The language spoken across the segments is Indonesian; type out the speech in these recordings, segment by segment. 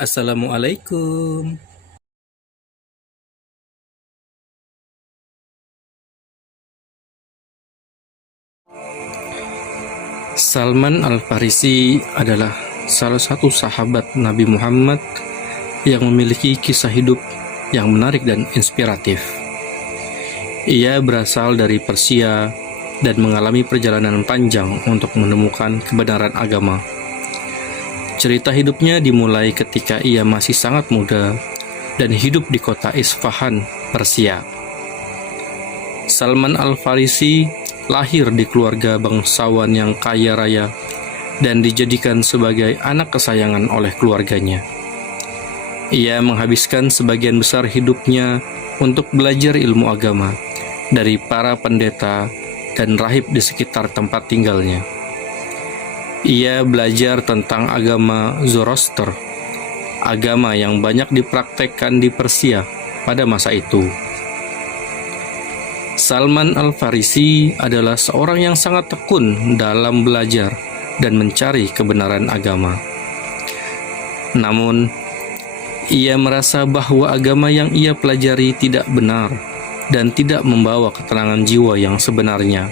Assalamualaikum. Salman Al-Farisi adalah salah satu sahabat Nabi Muhammad yang memiliki kisah hidup yang menarik dan inspiratif. Ia berasal dari Persia dan mengalami perjalanan panjang untuk menemukan kebenaran agama. Cerita hidupnya dimulai ketika ia masih sangat muda dan hidup di kota Isfahan, Persia. Salman Al-Farisi lahir di keluarga bangsawan yang kaya raya dan dijadikan sebagai anak kesayangan oleh keluarganya. Ia menghabiskan sebagian besar hidupnya untuk belajar ilmu agama dari para pendeta dan rahib di sekitar tempat tinggalnya. Ia belajar tentang agama Zoroaster, agama yang banyak dipraktekkan di Persia pada masa itu. Salman Al-Farisi adalah seorang yang sangat tekun dalam belajar dan mencari kebenaran agama. Namun, ia merasa bahwa agama yang ia pelajari tidak benar dan tidak membawa ketenangan jiwa yang sebenarnya.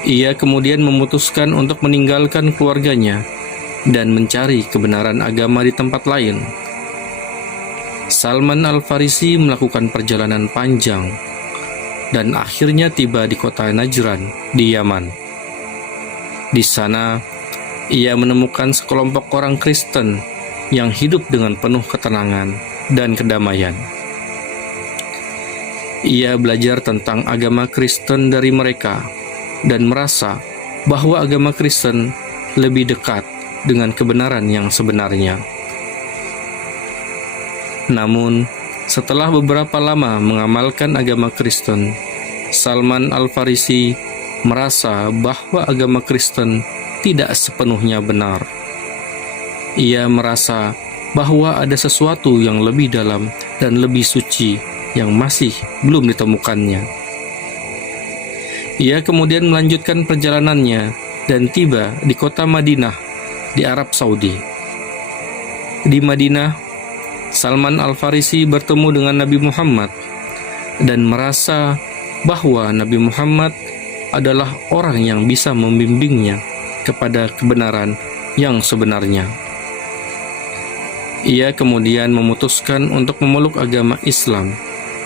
Ia kemudian memutuskan untuk meninggalkan keluarganya dan mencari kebenaran agama di tempat lain. Salman Al-Farisi melakukan perjalanan panjang dan akhirnya tiba di kota Najran di Yaman. Di sana, ia menemukan sekelompok orang Kristen yang hidup dengan penuh ketenangan dan kedamaian. Ia belajar tentang agama Kristen dari mereka dan merasa bahwa agama Kristen lebih dekat dengan kebenaran yang sebenarnya. Namun, setelah beberapa lama mengamalkan agama Kristen, Salman Al-Farisi merasa bahwa agama Kristen tidak sepenuhnya benar. Ia merasa bahwa ada sesuatu yang lebih dalam dan lebih suci yang masih belum ditemukannya. Ia kemudian melanjutkan perjalanannya dan tiba di kota Madinah di Arab Saudi. Di Madinah, Salman Al-Farisi bertemu dengan Nabi Muhammad dan merasa bahwa Nabi Muhammad adalah orang yang bisa membimbingnya kepada kebenaran yang sebenarnya. Ia kemudian memutuskan untuk memeluk agama Islam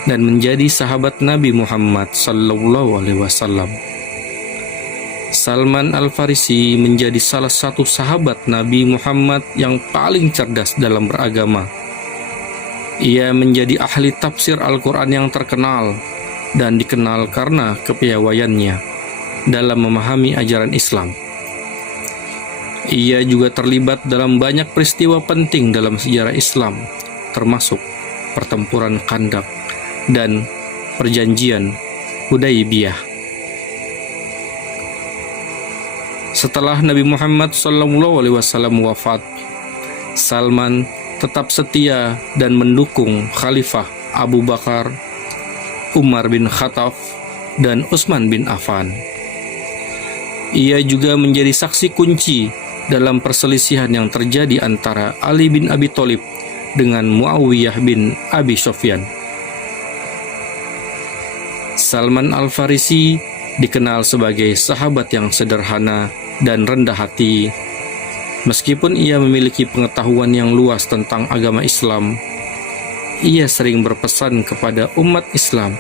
dan menjadi sahabat Nabi Muhammad SAW. Salman Al-Farisi menjadi salah satu sahabat Nabi Muhammad yang paling cerdas dalam beragama. Ia menjadi ahli tafsir Al-Quran yang terkenal dan dikenal karena kepiawaiannya dalam memahami ajaran Islam. Ia juga terlibat dalam banyak peristiwa penting dalam sejarah Islam, termasuk pertempuran Khandaq dan perjanjian Hudaybiyah. Setelah Nabi Muhammad SAW wafat, Salman tetap setia dan mendukung Khalifah Abu Bakar, Umar bin Khattab, dan Utsman bin Affan. Ia juga menjadi saksi kunci dalam perselisihan yang terjadi antara Ali bin Abi Thalib dengan Muawiyah bin Abi Sufyan. Salman Al-Farisi dikenal sebagai sahabat yang sederhana dan rendah hati. Meskipun ia memiliki pengetahuan yang luas tentang agama Islam, ia sering berpesan kepada umat Islam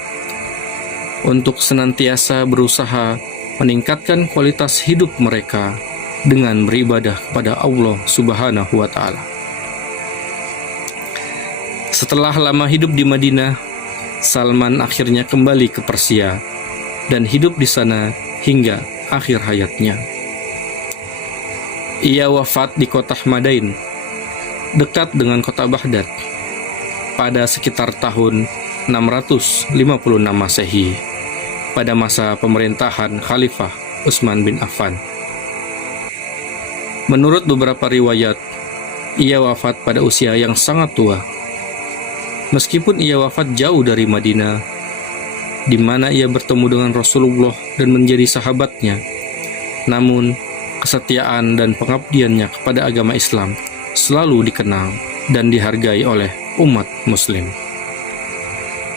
untuk senantiasa berusaha meningkatkan kualitas hidup mereka dengan beribadah kepada Allah Subhanahu wa Ta'ala. Setelah lama hidup di Madinah, Salman akhirnya kembali ke Persia dan hidup di sana hingga akhir hayatnya. Ia wafat di kota Madain, dekat dengan kota Baghdad, pada sekitar tahun 656 Masehi, pada masa pemerintahan Khalifah Utsman bin Affan. Menurut beberapa riwayat, ia wafat pada usia yang sangat tua. Meskipun ia wafat jauh dari Madinah, di mana ia bertemu dengan Rasulullah dan menjadi sahabatnya, namun kesetiaan dan pengabdiannya kepada agama Islam selalu dikenal dan dihargai oleh umat Muslim.